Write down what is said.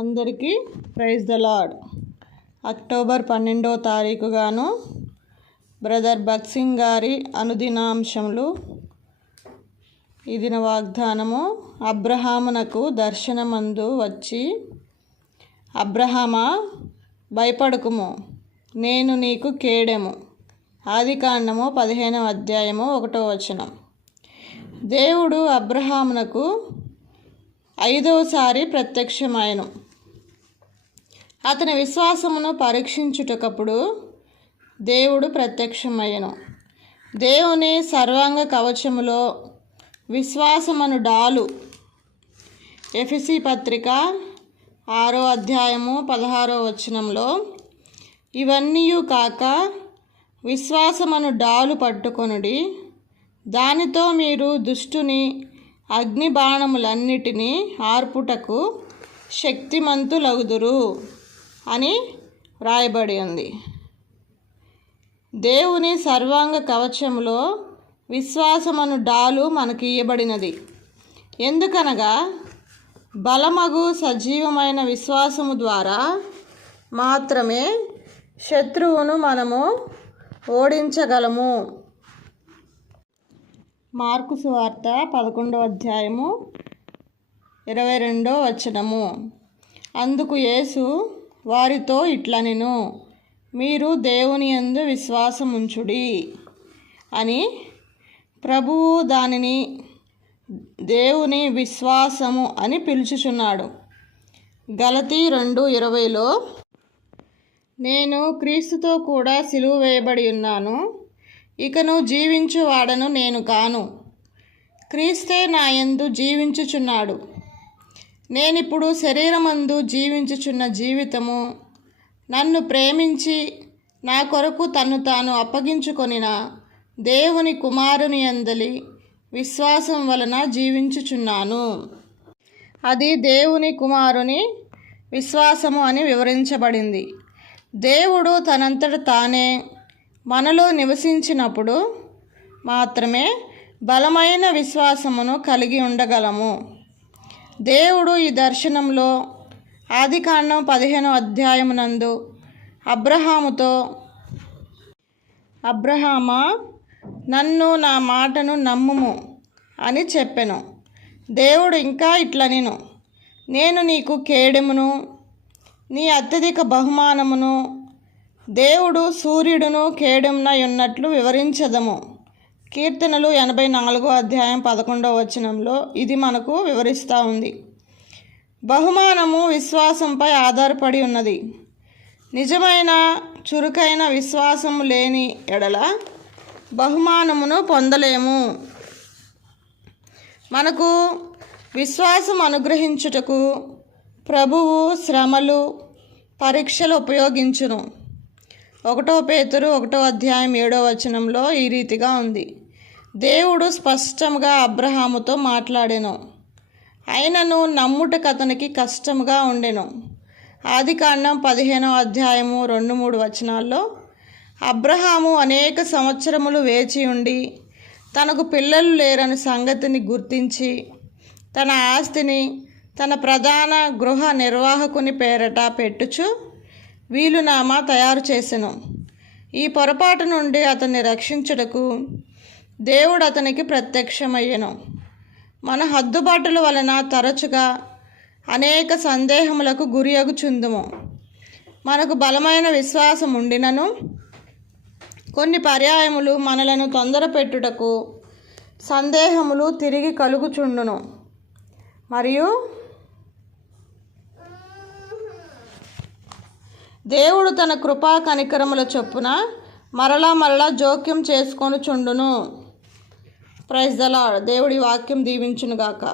అందరికీ praise the lord October పన్నెండో తారీఖు గాను బ్రదర్ భక్సింగ్ గారి అనుదినాంశములు. ఇదిన వాగ్దానము అబ్రహామునకు దర్శనమందు వచ్చి అబ్రహామా భయపడకుము. నేను నీకు కేడెము. ఆది కాండము పదిహేనవ అధ్యాయము ఒకటో వచనం. దేవుడు అబ్రహామునకు ఐదవసారి ప్రత్యక్షమాయను. అతని విశ్వాసమును పరీక్షించుటకప్పుడు దేవుడు ప్రత్యక్షమయ్యను. దేవుని సర్వాంగ కవచములో విశ్వాసమను డాలు. ఎఫ్సి పత్రిక ఆరో అధ్యాయము పదహారో వచనంలో ఇవన్నీ కాక విశ్వాసమను డాలు పట్టుకొనుడి. దానితో మీరు దుష్టుని అగ్ని బాణములన్నిటినీ ఆర్పుటకు శక్తిమంతులగుదురు. అని వ్రాయబడి ఉంది. దేవుని సర్వాంగ కవచంలో విశ్వాసమను డాలు మనకి ఇయ్యబడినది. ఎందుకనగా బలమగు సజీవమైన విశ్వాసము ద్వారా మాత్రమే శత్రువును మనము ఓడించగలము. మార్కు సువార్త పదకొండో అధ్యాయము ఇరవై రెండో వచనము. అందుకు యేసు వారితో ఇట్లా నేను మీరు దేవుని యందు విశ్వాసముంచుడి అని ప్రభువు దానిని దేవుని విశ్వాసము అని పిలుచుచున్నాడు. గలతీ రెండు ఇరవైలో నేను క్రీస్తుతో కూడా సిలువ వేయబడి ఉన్నాను. ఇకను జీవించువాడను నేను కాను. క్రీస్తే నా యందు జీవించుచున్నాడు. నేనిప్పుడు శరీరమందు జీవించుచున్న జీవితము నన్ను ప్రేమించి నా కొరకు తను తాను అప్పగించుకొనిన దేవుని కుమారుని అందలి విశ్వాసం వలన జీవించుచున్నాను. అది దేవుని కుమారుని విశ్వాసము అని వివరించబడింది. దేవుడు తనంతట తానే మనలో నివసించినప్పుడు మాత్రమే బలమైన విశ్వాసమును కలిగి ఉండగలము. దేవుడు ఈ దర్శనంలో ఆదికాండం పదిహేను అధ్యాయమునందు అబ్రహాముతో అబ్రహామా నన్ను నా మాటను నమ్ముము అని చెప్పెను. దేవుడు ఇంకా ఇట్లా నేను నేను నీకు కేడెమును నీ అత్యధిక బహుమానమును దేవుడు సూర్యుడును కేడెమునై ఉన్నట్లు వివరించదము. కీర్తనలు ఎనభై నాలుగో అధ్యాయం పదకొండవ వచనంలో ఇది మనకు వివరిస్తూ ఉంది. బహుమానము విశ్వాసంపై ఆధారపడి ఉన్నది. నిజమైన చురుకైన విశ్వాసం లేని ఎడల బహుమానమును పొందలేము. మనకు విశ్వాసం అనుగ్రహించుటకు ప్రభువు శ్రమలు పరీక్షలు ఉపయోగించును. ఒకటో పేతురు ఒకటో అధ్యాయం ఏడో వచనంలో ఈ రీతిగా ఉంది. దేవుడు స్పష్టంగా అబ్రహాముతో మాట్లాడెను. అయినను నమ్ముటకు అతనికి కష్టముగా ఉండెను. ఆది కాండం పదిహేనో అధ్యాయము రెండు మూడు వచనాల్లో అబ్రహాము అనేక సంవత్సరములు వేచి ఉండి తనకు పిల్లలు లేరని సంగతిని గుర్తించి తన ఆస్తిని తన ప్రధాన గృహ నిర్వాహకుని పేరట పెట్టుచు వీలునామా తయారు చేసెను. ఈ పొరపాటు నుండి అతన్ని రక్షించుటకు దేవుడు అతనికి ప్రత్యక్షమయ్యను. మన హద్దుబాటుల వలన తరచుగా అనేక సందేహములకు గురియగుచుందుము. మనకు బలమైన విశ్వాసం ఉండినను కొన్ని పర్యాయములు మనలను తొందరపెట్టుటకు సందేహములు తిరిగి కలుగుచుండును. మరియు దేవుడు తన కృపా కనికరముల చొప్పున మరలా మరలా జోక్యం చేసుకొని చుండును ప్రైజ్ దలా దేవుడి వాక్యం దీవించునుగాక.